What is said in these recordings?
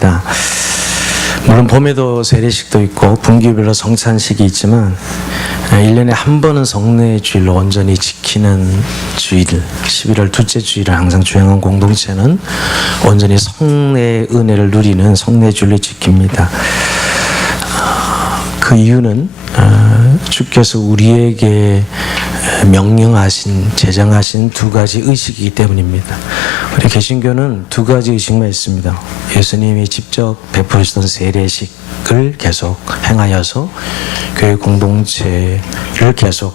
있습니다. 물론 봄에도 세례식도 있고 분기별로 성찬식이 있지만 1년에 한 번은 성례의 주일로 온전히 지키는 주일, 11월 둘째 주일을 항상 주행한 공동체는 온전히 성례의 은혜를 누리는 성례 주일을 지킵니다. 그 이유는 주께서 우리에게 명령하신, 제정하신 두 가지 의식이기 때문입니다. 우리 개신교는 두 가지 의식만 있습니다. 예수님이 직접 베푸시던 세례식을 계속 행하여서 교회 공동체를 계속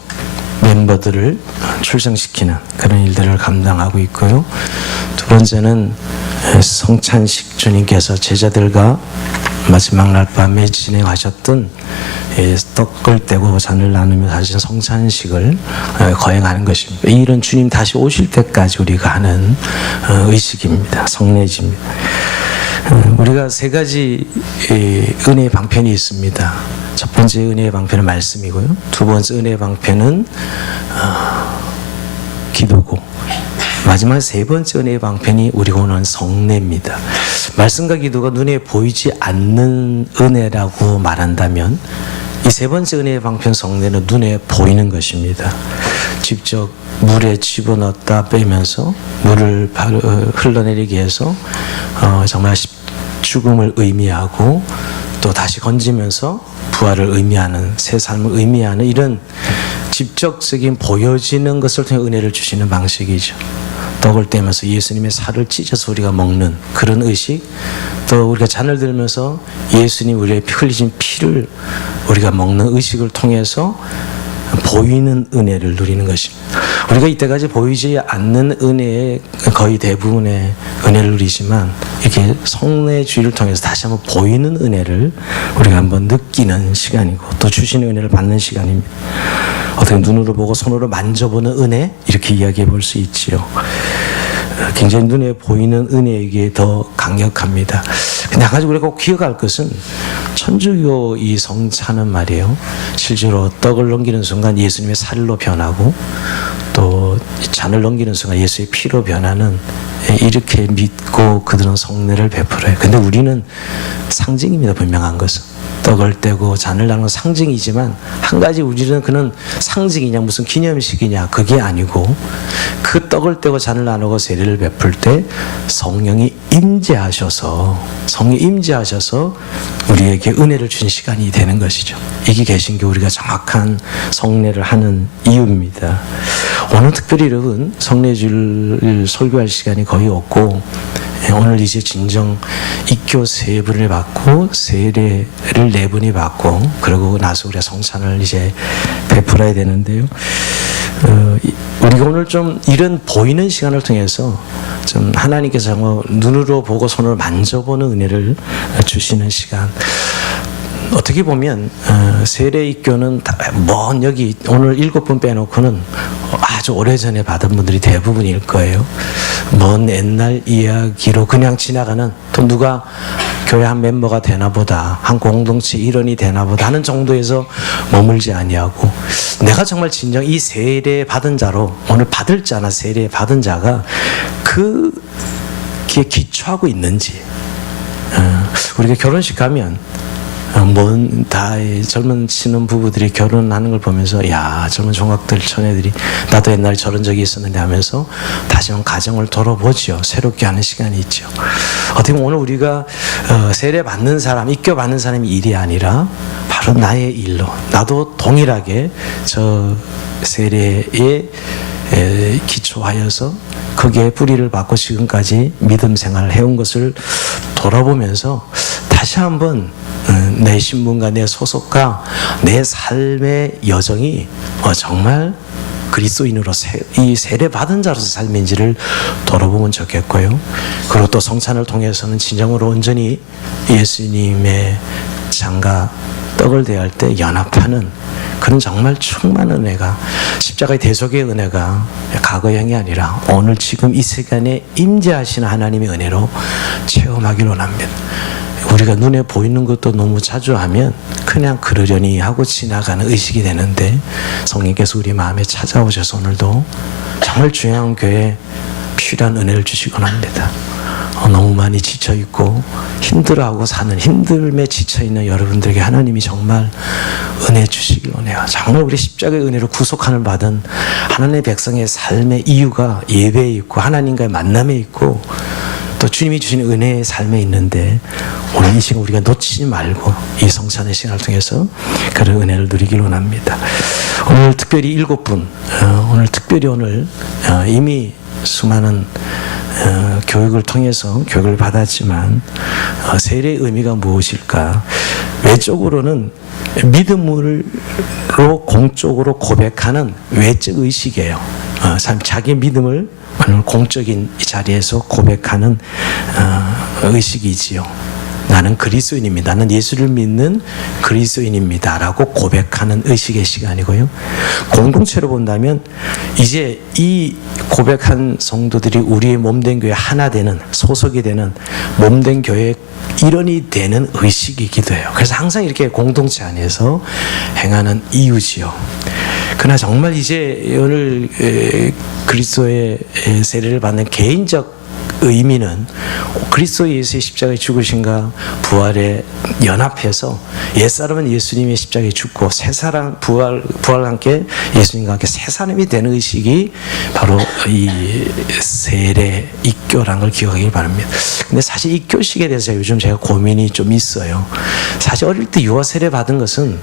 멤버들을 출생시키는 그런 일들을 감당하고 있고요. 두 번째는 성찬식, 주님께서 제자들과 마지막 날 밤에 진행하셨던 떡을 떼고 잔을 나누며 하신 성찬식을 거행하는 것입니다. 이 일은 주님 다시 오실 때까지 우리가 하는 의식입니다. 성례지입니다. 우리가 세 가지 은혜의 방편이 있습니다. 첫 번째 은혜의 방편은 말씀이고요. 두 번째 은혜의 방편은 기도고, 마지막 세 번째 은혜의 방편이 우리가 원하는 성례입니다. 말씀과 기도가 눈에 보이지 않는 은혜라고 말한다면 이 세 번째 은혜의 방편 성례는 눈에 보이는 것입니다. 직접 물에 집어넣었다 빼면서 물을 흘러내리게 해서 정말 죽음을 의미하고 또 다시 건지면서 부활을 의미하는, 새 삶을 의미하는 이런 직접적인 보여지는 것을 통해 은혜를 주시는 방식이죠. 떡을 떼면서 예수님의 살을 찢어서 우리가 먹는 그런 의식, 또 우리가 잔을 들면서 예수님 우리의 흘리신 피를 우리가 먹는 의식을 통해서 보이는 은혜를 누리는 것입니다. 우리가 이때까지 보이지 않는 은혜의 거의 대부분의 은혜를 누리지만 이렇게 성례 주일을 통해서 다시 한번 보이는 은혜를 우리가 한번 느끼는 시간이고 또 주시는 은혜를 받는 시간입니다. 어떻게 눈으로 보고 손으로 만져보는 은혜, 이렇게 이야기해 볼 수 있지요. 굉장히 눈에 보이는 은혜에게 더 강력합니다. 근데 한 가지 우리가 꼭 기억할 것은 천주교 이 성찬은 말이에요, 실제로 떡을 넘기는 순간 예수님의 살로 변하고 또 잔을 넘기는 순간 예수의 피로 변하는, 이렇게 믿고 그들은 성례를 베풀어요. 근데 우리는 상징입니다. 분명한 것은 떡을 떼고 잔을 나누는 상징이지만 한 가지 우리는 그는 상징이냐 무슨 기념식이냐 그게 아니고, 그 떡을 떼고 잔을 나누고 세례를 베풀 때 성령이 임재하셔서 우리에게 은혜를 준 시간이 되는 것이죠. 이게 개신교 우리가 정확한 성례를 하는 이유입니다. 오늘 특별히 여러분 성례주일 설교할 시간이 거의 없고, 오늘 이제 진정 입교 세 분을 받고 세례를 네 분이 받고 그러고 나서 우리가 성찬을 이제 베풀어야 되는데요. 우리가 오늘 좀 이런 보이는 시간을 통해서 좀 하나님께서 정말 눈으로 보고 손으로 만져보는 은혜를 주시는 시간. 어떻게 보면 세례 입교는 먼 여기 오늘 7분 빼놓고는 아주 오래전에 받은 분들이 대부분일 거예요. 먼 옛날 이야기로 그냥 지나가는, 또 누가 교회 한 멤버가 되나보다, 한 공동체 일원이 되나보다 하는 정도에서 머물지 아니하고, 내가 정말 진정 이 세례 받은 자로, 오늘 받을 자나 세례 받은 자가 그게 기초하고 있는지. 우리가 결혼식 가면 다 젊은 신혼 부부들이 결혼하는 걸 보면서 야, 젊은 종각들 처녀들이 나도 옛날에 저런 적이 있었는데 하면서 다시 한번 가정을 돌아보죠. 새롭게 하는 시간이 있죠. 어떻게 보면 오늘 우리가 세례 받는 사람, 입교 받는 사람이 일이 아니라 바로 나의 일로, 나도 동일하게 저 세례에 기초하여서 거기에 뿌리를 받고 지금까지 믿음 생활을 해온 것을 돌아보면서 다시 한번 내 신분과 내 소속과 내 삶의 여정이 정말 그리스도인으로 이 세례 받은 자로서 삶인지를 돌아보면 좋겠고요. 그리고 또 성찬을 통해서는 진정으로 온전히 예수님의 잔과 떡을 대할 때 연합하는 그런 정말 충만한 은혜가, 십자가의 대속의 은혜가 과거형이 아니라 오늘 지금 이 시간에 임재하시는 하나님의 은혜로 체험하기를 원합니다. 우리가 눈에 보이는 것도 너무 자주 하면 그냥 그러려니 하고 지나가는 의식이 되는데, 성령께서 우리 마음에 찾아오셔서 오늘도 정말 중요한 교회에 필요한 은혜를 주시곤 합니다. 너무 많이 지쳐있고 힘들어하고 사는 힘듦에 지쳐있는 여러분들에게 하나님이 정말 은혜 주시길 원해요. 정말 우리 십자가의 은혜로 구속함을 받은 하나님의 백성의 삶의 이유가 예배에 있고 하나님과의 만남에 있고 또 주님이 주신 은혜의 삶에 있는데 오늘 이 시간 우리가 놓치지 말고 이 성찬의 시간을 통해서 그런 은혜를 누리길 원합니다. 오늘 특별히 7분 오늘 이미 수많은 교육을 통해서 교육을 받았지만 세례의 의미가 무엇일까? 외적으로는 믿음으로 공적으로 고백하는 외적 의식이에요. 자기 믿음을 공적인 자리에서 고백하는 의식이지요. 나는 그리스도인입니다. 나는 예수를 믿는 그리스도인입니다. 라고 고백하는 의식의 시간이고요. 공동체로 본다면 이제 이 고백한 성도들이 우리의 몸된 교회 하나 되는 소속이 되는 몸된 교회의 일원이 되는 의식이기도 해요. 그래서 항상 이렇게 공동체 안에서 행하는 이유지요. 그러나 정말 이제 오늘 그리스도의 세례를 받는 개인적 의미는 그리스도 예수의 십자가에 죽으신가 부활에 연합해서 옛사람은 예수님의 십자가에 죽고 새사람 부활과 함께 예수님과 함께 새 사람이 되는 의식이 바로 이 세례 입교라는 걸 기억하길 바랍니다. 근데 사실 입교식에 대해서 요즘 제가 고민이 좀 있어요. 사실 어릴 때 유아 세례 받은 것은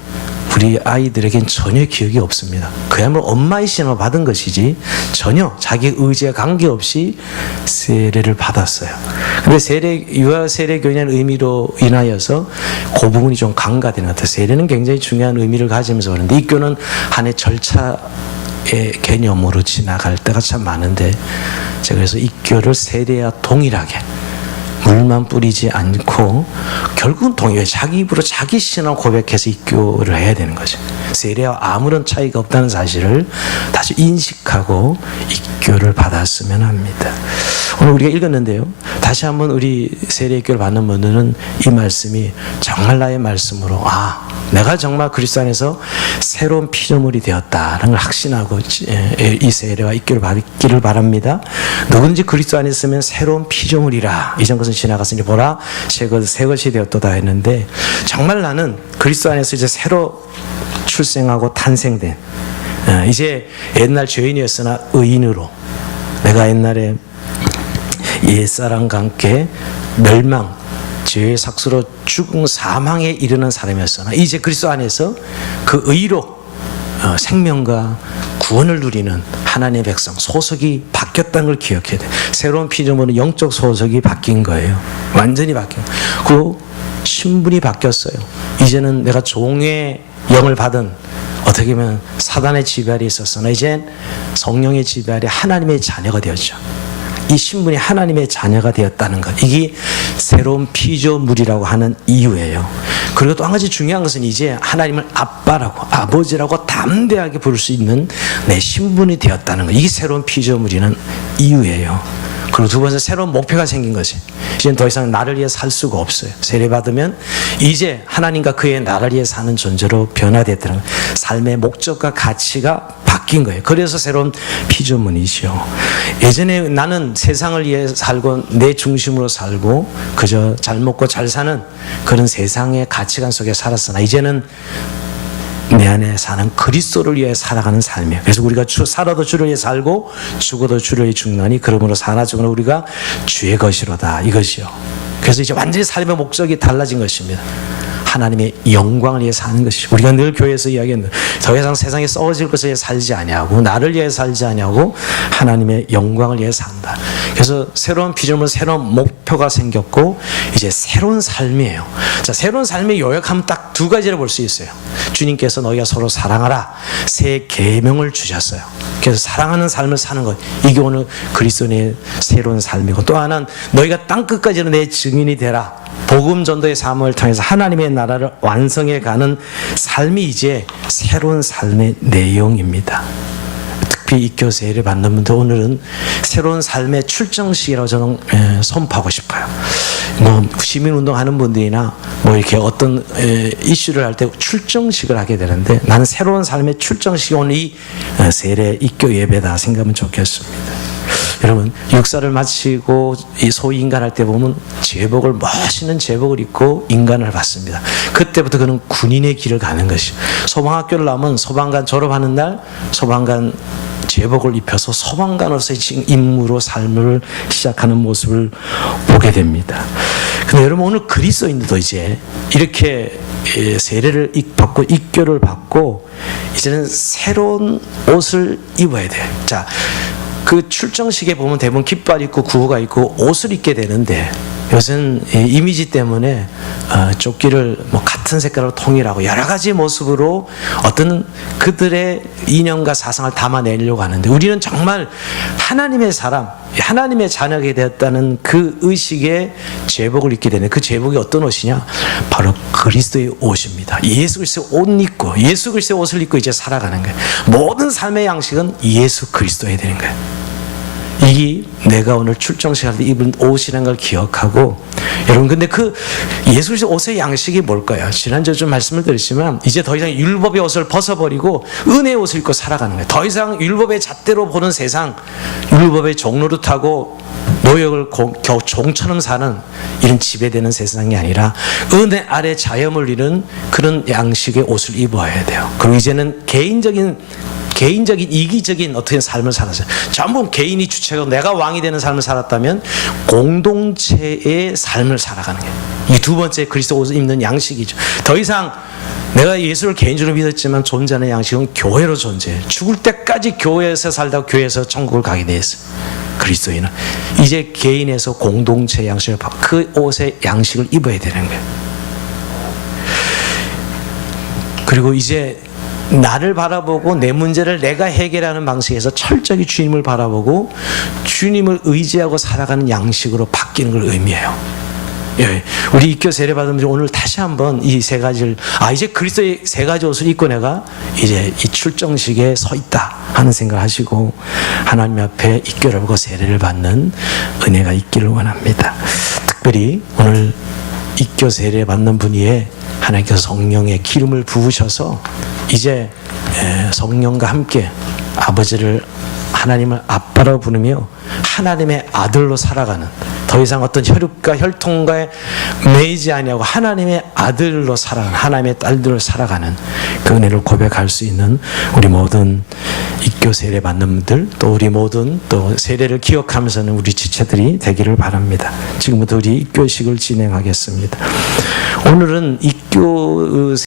우리 아이들에겐 전혀 기억이 없습니다. 그야말로 엄마의 신을 받은 것이지 전혀 자기 의지에 관계없이 세례를 받았어요. 근데 유아 세례 교회라는 의미로 인하여서 그 부분이 좀 강화되는 것 같아요. 세례는 굉장히 중요한 의미를 가지면서 그런데 입교는 하나의 절차의 개념으로 지나갈 때가 참 많은데 제가 그래서 입교를 세례와 동일하게 물만 뿌리지 않고 결국은 동의해 자기 입으로 자기 신앙을 고백해서 입교를 해야 되는 거죠. 세례와 아무런 차이가 없다는 사실을 다시 인식하고 입교를 받았으면 합니다. 오늘 우리가 읽었는데요. 다시 한번 우리 세례 입교를 받는 분들은 이 말씀이 정말 나의 말씀으로 내가 정말 그리스도 안에서 새로운 피조물이 되었다는 걸 확신하고 이 세례와 입교를 받기를 바랍니다. 누구든지 그리스도 안에 있으면 새로운 피조물이라. 이전 것은 지나갔으니 보라 새 것이 되었도다 했는데 정말 나는 그리스도 안에서 이제 새로 출생하고 탄생된 이제 옛날 죄인이었으나 의인으로 내가 옛날에 옛사람과 함께 멸망 죄의 삭수로 죽음 사망에 이르는 사람이었으나 이제 그리스도 안에서 그 의로 생명과 구원을 누리는 하나님의 백성 소속이 바뀌었다는 걸 기억해야 돼. 새로운 피조물은 영적 소속이 바뀐 거예요. 완전히 바뀐 그 신분이 바뀌었어요. 이제는 내가 종의 영을 받은 어떻게 보면 사단의 지배하에 있었으나 이젠 성령의 지배 아래 하나님의 자녀가 되었죠. 이 신분이 하나님의 자녀가 되었다는 것, 이게 새로운 피조물이라고 하는 이유예요. 그리고 또 한 가지 중요한 것은 이제 하나님을 아빠라고 아버지라고 담대하게 부를 수 있는 내 신분이 되었다는 것, 이게 새로운 피조물이라는 이유예요. 그리고 두 번째 새로운 목표가 생긴 것이 이제는 더 이상 나를 위해 살 수가 없어요. 세례받으면 이제 하나님과 그의 나를 위해 사는 존재로 변화됐다는 거예요. 삶의 목적과 가치가 바뀐 거예요. 그래서 새로운 피조물이죠. 예전에 나는 세상을 위해 살고 내 중심으로 살고 그저 잘 먹고 잘 사는 그런 세상의 가치관 속에 살았으나 이제는 내 안에 사는 그리스도를 위해 살아가는 삶이에요. 그래서 우리가 살아도 주를 위해 살고 죽어도 주를 위해 죽나니 그러므로 사나 죽으나 우리가 주의 것이로다, 이것이요. 그래서 이제 완전히 삶의 목적이 달라진 것입니다. 하나님의 영광을 위해 사는 것이죠. 우리가 늘 교회에서 이야기했는데 더 이상 세상에 썩어질 것을 위해 살지 아니하고 나를 위해 살지 아니하고 하나님의 영광을 위해 산다. 그래서 새로운 피조물, 새로운 목표가 생겼고 이제 새로운 삶이에요. 자, 새로운 삶의 요약하면 딱 두 가지를 볼 수 있어요. 주님께서 너희가 서로 사랑하라 새 계명을 주셨어요. 그래서 사랑하는 삶을 사는 것, 이게 오늘 그리스도인의 새로운 삶이고, 또 하나는 너희가 땅끝까지는 내 증인이 되라. 복음 전도의 사명을 통해서 하나님의 나라를 완성해 가는 삶이 이제 새로운 삶의 내용입니다. 특히 입교 세례를 받는 분들 오늘은 새로운 삶의 출정식이라고 저는 선포하고 싶어요. 뭐 시민운동 하는 분들이나 뭐 이렇게 어떤 이슈를 할 때 출정식을 하게 되는데 나는 새로운 삶의 출정식이 오늘 이 세례 입교 예배다 생각하면 좋겠습니다. 여러분 육사를 마치고 이 소위 인간할 때 보면 제복을 멋있는 제복을 입고 인간을 받습니다. 그때부터 그는 군인의 길을 가는 것이. 소방학교를 나오면 소방관 졸업하는 날 소방관 제복을 입혀서 소방관으로서의 임무로 삶을 시작하는 모습을 보게 됩니다. 근데 여러분 오늘 그리스도인들도 이제 이렇게 세례를 받고 입교를 받고 이제는 새로운 옷을 입어야 돼요. 자, 그 출정식에 보면 대부분 깃발 있고 구호가 있고 옷을 입게 되는데 요새는 이미지 때문에 조끼를 뭐 같은 색깔로 통일하고 여러 가지 모습으로 어떤 그들의 이념과 사상을 담아내려고 하는데 우리는 정말 하나님의 사람, 하나님의 자녀가 되었다는 그 의식의 제복을 입게 되는 그 제복이 어떤 옷이냐? 바로 그리스도의 옷입니다. 예수 그리스도의 옷 입고 예수 그리스도의 옷을 입고 이제 살아가는 거예요. 모든 삶의 양식은 예수 그리스도여야 되는 거예요. 이게 내가 오늘 출정식 할 때 입은 옷이라는 걸 기억하고 여러분 근데 그 예수 그리스도 옷의 양식이 뭘까요? 지난주에 좀 말씀을 드렸지만 이제 더 이상 율법의 옷을 벗어버리고 은혜의 옷을 입고 살아가는 거예요. 더 이상 율법의 잣대로 보는 세상, 율법의 종로를 타고 노역을 겨우 종처럼 사는 이런 지배되는 세상이 아니라 은혜 아래 자염을 이룬 그런 양식의 옷을 입어야 돼요. 그리고 이제는 개인적인 이기적인 어떻게 삶을 살았어요. 전부 개인이 주체가 내가 왕이 되는 삶을 살았다면 공동체의 삶을 살아가는 게 이 두 번째 그리스도 옷을 입는 양식이죠. 더 이상 내가 예수를 개인적으로 믿었지만 존재하는 양식은 교회로 존재해. 죽을 때까지 교회에서 살다가 교회에서 천국을 가게 돼 있어요. 그리스도인은 이제 개인에서 공동체 양식을 받고 그 옷의 양식을 입어야 되는 거예요. 그리고 이제 나를 바라보고 내 문제를 내가 해결하는 방식에서 철저히 주님을 바라보고 주님을 의지하고 살아가는 양식으로 바뀌는 걸 의미해요. 예, 우리 입교 세례 받은 분들 오늘 다시 한번 이 세 가지를 이제 그리스도의 세 가지 옷을 입고 내가 이제 이 출정식에 서 있다 하는 생각을 하시고 하나님 앞에 입교를 하고 세례를 받는 은혜가 있기를 원합니다. 특별히 오늘 입교 세례 받는 분위에 하나님께서 성령의 기름을 부으셔서 이제 성령과 함께 아버지를 하나님을 아빠로 부르며 하나님의 아들로 살아가는 더 이상 어떤 혈육과 혈통과에 매이지 아니하고 하나님의 아들로 살아가는 하나님의 딸들로 살아가는 그 은혜를 고백할 수 있는 우리 모든 입교 세례 받는 분들 또 우리 모든 또 세례를 기억하면서는 우리 지체들이 되기를 바랍니다. 지금부터 우리 입교식을 진행하겠습니다. 오늘은 입교